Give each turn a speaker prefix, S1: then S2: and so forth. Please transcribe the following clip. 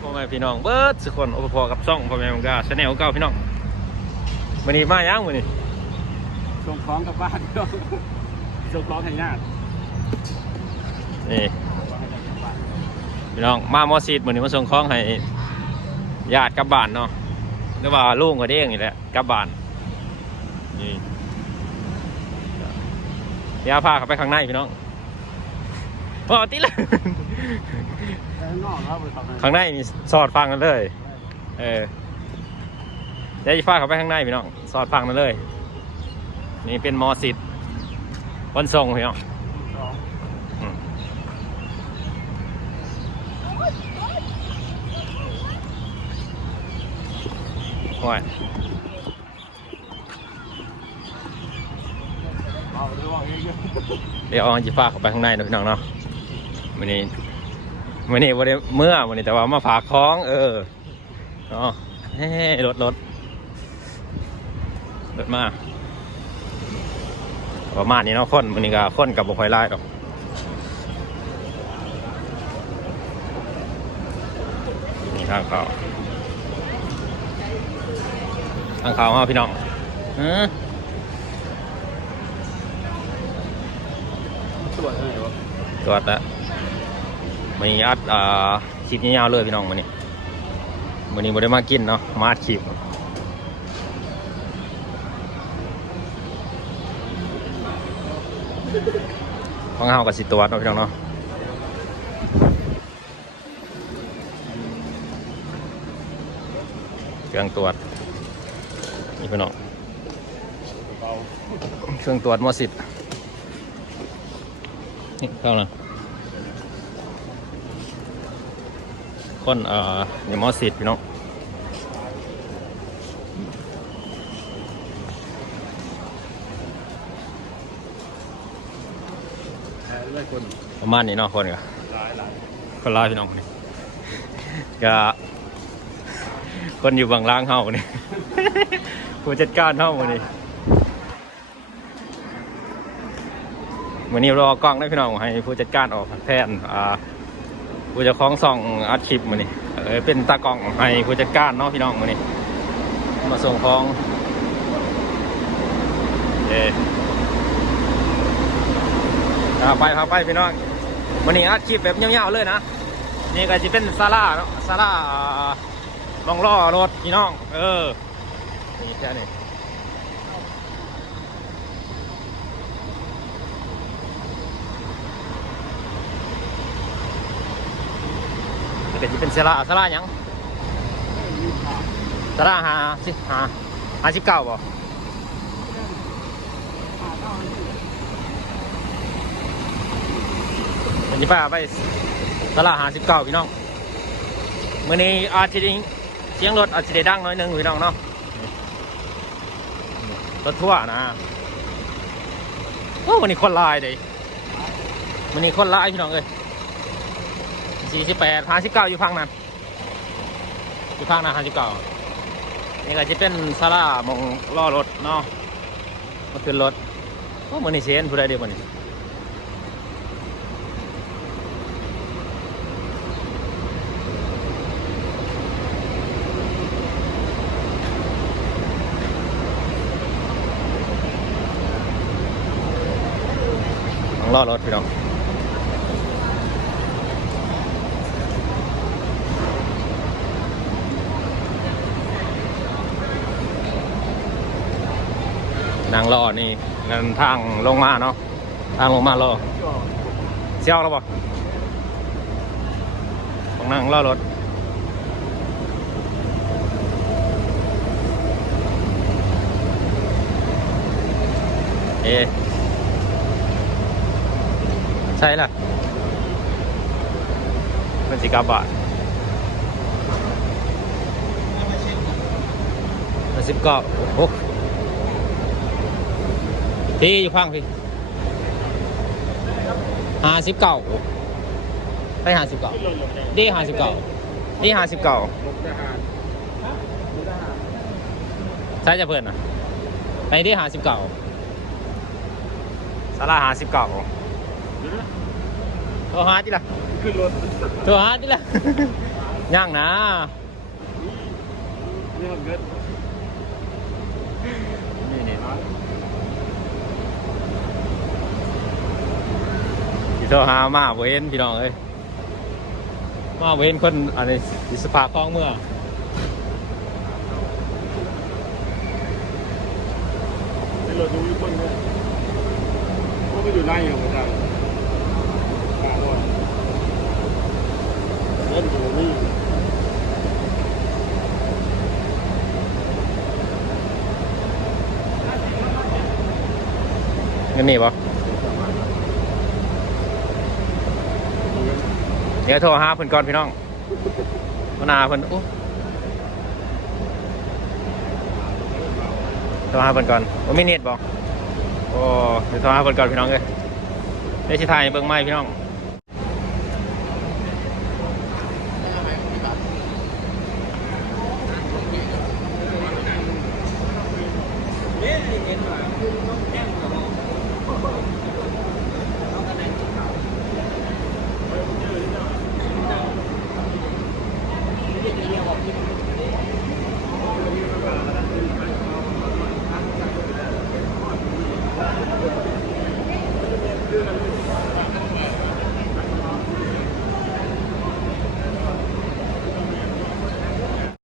S1: พ่อแม่พี่น้องเบิร์ดสุกคนโอปพอกับซ่องพ่อแม่ของกาชาแนลเก้าพี่น้องวันนี้มาย่างวันนี้
S2: ส่งของกลับบ้านก็ส่งของให้ญาติ
S1: นี่พี่น้องมามอซีดวันนี้มาส่งของให้ญาติกลับบ้านเนาะ หรือว่าลุงก็เด้งนี่แหละกลับบ้านนี่เดี๋ยวพาเขาไปข้างในพี่น้องพอติละ
S2: ข้างนอกครับไปทำอะไร
S1: ข้างในนี่สอดฟังกันเลย เออเดี๋ยวจะพาเขาไปข้างในพี่น้องสอดฟังกันเลย นี่เป็นมอสิทธิ์วันทรงพี่น้อง โอ้ย
S2: เอย
S1: เดี๋ยวเอาจิฟ้าเข้าไปข้างในนะพี่น้องเนาะวันนี้วันนี้วันนี้เมื่อวันนี้แต่ว่ามาฝากคล้อง เออเนาะรถรถรถมาประมาณนี้เนาะคนวันนี้ก็คนกับบุคอยไล่ดอกนี่ทางเขา ทางเขาเฮาพี่น้องอือ
S2: ตรวจเลยวะ
S1: ตรวจแล้วมีอัดอ่าคลิปยาวๆเลยพี่น้องมันนี้วันนี้บ่ได้มากินเนาะมาอัดคลิปของเฮากับสิตรวจเนาะพี่น้องเนาะเครื่องตรวจนี่ พี่น้อง
S2: เค
S1: รื่องตรวจมอสิบนี่เข้านะคนเอ่อนี่มอสิบพี่น้อง
S2: แพ้ด้วยคน
S1: ประมาณนี้เนาะคนก็คนร้ายพี่น้องนี่ก็คนอยู่บางล่างเฮานี่ ผู้จัดการเฮาวันนี้วันนี้รอกล้องได้พี่น้องให้ผู้จัดการออกแทนอ่าผู้เจ้าของส่องอัดคลิปมานี่เออเป็นตากล้องให้ผู้จัดการเนาะพี่น้องมานี่มาส่งของเอพาไปพาไปพี่น้องวันนี้อัดคลิปแบบยาวๆเลยนะนี่ก็จะเป็นซาร่าเนาะซาร่าลองล่อรถพี่น้อง เออ นี่แค่นี้เดี๋ยวจะเป็นเซาร่าซาร่ายังเซาร่าหาสิหาหาสิบเก้าบ่เดี๋ยวจะพาไปเซาร่าหาสิบเก้าพี่น้องมื่อนี้อาจจะได้เสียงรถอาจจะได้ดังน้อยนึงพี่น้องเนาะ รถทั่วนะโอ้วันนี้คนลายเลยวันนี้คนลายพี่น้องเอ้ยสี่สิบแปดห้าสิบเก้าอยู่พังนั้นอยู่พังนั้นห้าสิบเก้านี่ก็จะเป็นซาลามองล่อรถเนาะมาขึ้นรถโอ้วันนี้เซียนผู้ใดเดียววันนี้ ต้องล่อรถพี่น้องนางล่อนี่เงินทางลงมาเนาะทางลงมาล่อเชี่ยวแล้วบ่ต้องนั่งล่อรถเอะ ใช่ล่ะมันสิกลับาทมันสิบเก้าโอ้โหพี่อยู่ข้างพี่ห้าสิบเก้าไปห้าสิบเก้าดีห้าสิบเก้าดีห้าสิบเก้าใช่จะเพื่อนนะไปที่หาสิบเก่าสาราห้าสิบเก่า โทรหาที่ละ
S2: ขึ้นรถ
S1: โทรหาที่ละย่างนะ
S2: นี่ทำเกิน
S1: นี่นี่
S2: นะ
S1: โทรหามาเว้นพี่น้องเอ้ยมาเว้นคนอันนี้อิสภาคล้องเมื่อ
S2: ในรถดูยู่คนเลยพวกก็อยู่ในอยู่เหมือนกันกลางวันเล่นอยู่นี่
S1: เงินนี่ปะเดี๋ยวโทรหาเพิ่นก่อนพี่น้องมนาเพิ่นโอ้โทรหาเพิ่นก่อนว่ามีเน็ตบอกโอ้เดี๋ยวโทรหาเพิ่นก่อนพี่น้องเอ้ยได้ชิทายเบิ่งไม้พี่น้อง
S2: เ何?